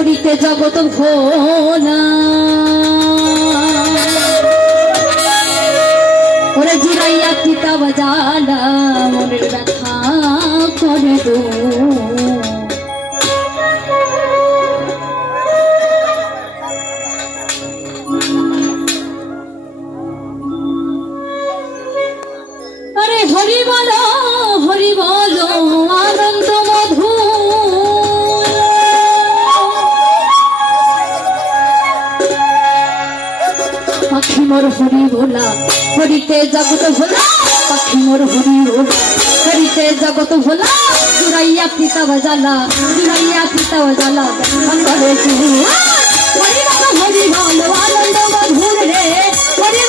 করিতে জগৎ ভোলা ওরে জুড়াইয়া পিতা বাজালা মনের ব্যথা করে দো আরে হরি বলো আনন্দ মধু পাখি মোর হরি ভোলা হরিতে জগৎ ভোলা পাখি মোর হরি ভোলা হরিতে জগৎ ভোলা জুড়াইয়া পিতা বাজালা করে হরি বলো আনন্দ মধুর রে হরি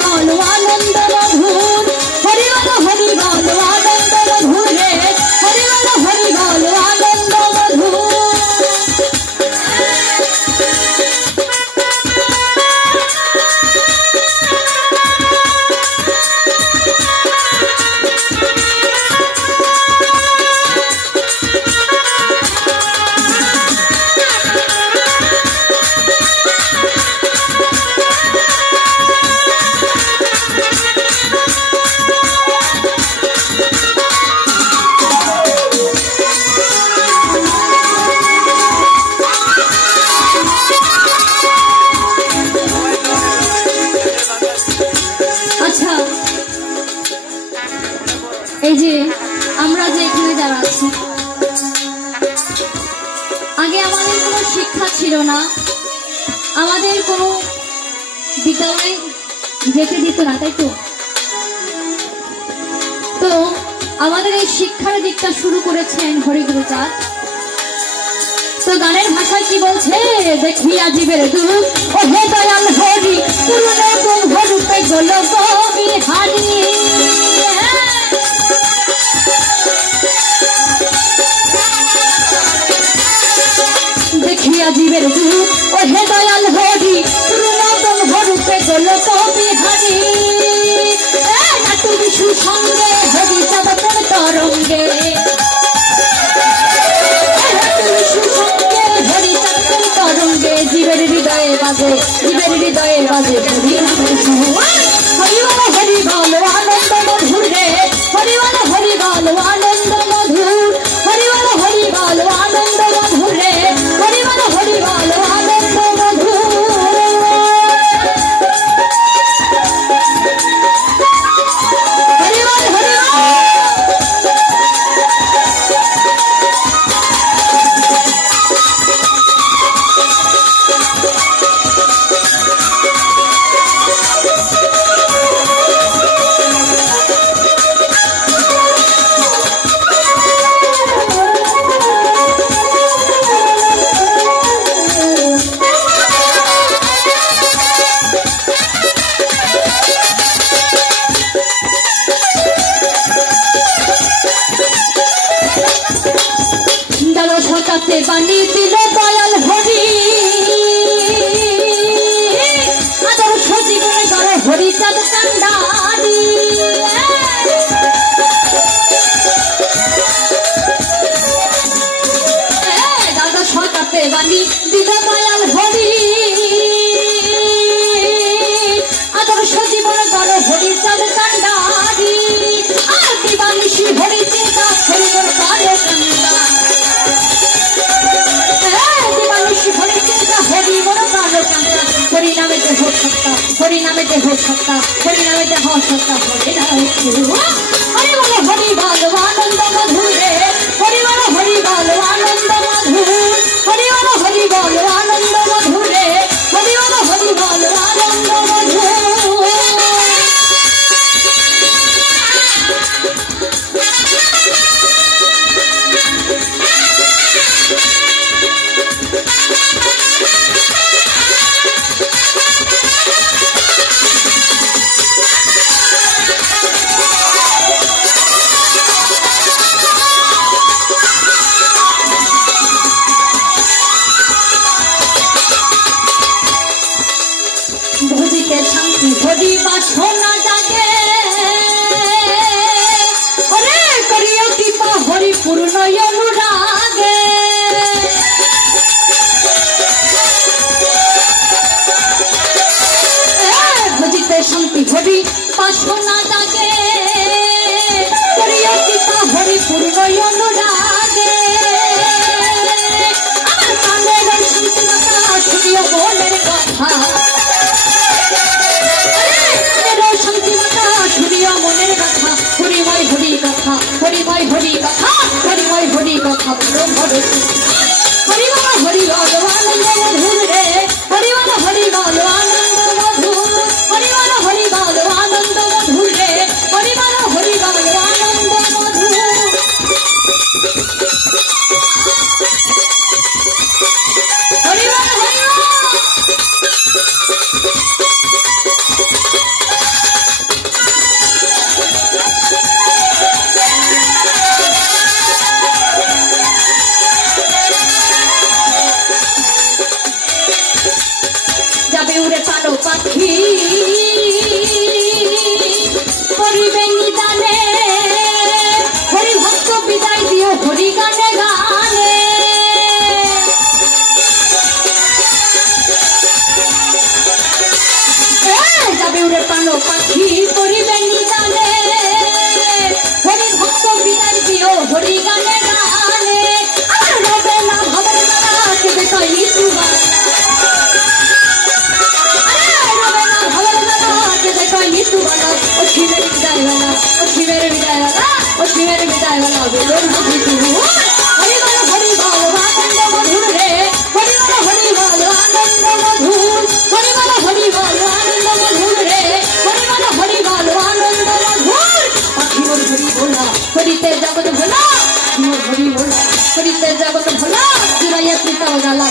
বলো আনন্দ মধুর হরি বলো আনন্দ মধুর রে হরি বলো আনন্দ মধুর এই যে আমরা যে এখানে যারা আছি আগে আমাদের কোনো শিক্ষা ছিল না আমাদের কোনো বিদ্যালয়ে যেতে দিত না তাই তো আমাদের এই শিক্ষার দিকটা শুরু করেছেন হরিগুরুচাঁদ তো গানের ভাষায় কি বলছে দেখিয়া জীবের দুঃখ ও হে দয়াল হরি পূর্ণ কুম্ভরূপে গল কবি হারি দেখিয়া জীবের দুঃখ ও হে দয়াল হরি পূর্ণ কুম্ভরূপে গল কবি হারি নাটু বিশু সঙ্গে হরি চাঁদন তরঙ্গে জীবের হৃদয়ে বাজে হরি বলো আনন্দ মধুর রে হরি বলো আনন্দ মধুর হরি বলো আনন্দ মধুর রে হরি বলো আনন্দ মধুর বানি দিল দয়াল হরি আদর্শ জীবনে গড়ে হরিচাঁদ কান্ডারি দাদা সরকারতে বানি দিল দয়াল হরি আদর্শ জীবনে গড়ে হরিচাঁদ কান্ডারি আর দিবানিশি হরি চিন্তা হরিবর কালো কান্দা হরি নামে দেহ সত্তা হরি বলো আনন্দ মধুর রে হরি বলো আনন্দ মধুর হরি বলো আনন্দ মধুর রে হরি বলো আনন্দ মধুর কথা বলো ভরসে হরি বল আনন্দ মধুর রে হরি বল আনন্দ মধুর হরি বল আনন্দ মধুর রে হরি বল আনন্দ মধুর হরি বল যাবে উড়ে পানো পাখি করিবে নিদানে হরি ভক্ত বিদায় দিও হরি গানে গানে যাবে উড়ে পানো পাখি করিবে নিদানে হরি ভক্ত বিদায় দিও হরি গানে গানে আর রবে না ভাবের দ্বারা কেবে কই তুবা শিবের বিদায় বেলা বেলুন বুঝি তু হরি বল আনন্দ মধুর রে হরি বল আনন্দ মধুর হরি বল আনন্দ মধুর রে হরি বল আনন্দ মধুর পাখি মোর হরি ভোলা হরিতে জগৎ ভোলা মোর হরি ভোলা হরিতে জগৎ ভোলা জুড়াইয়া চিতা জ্বালা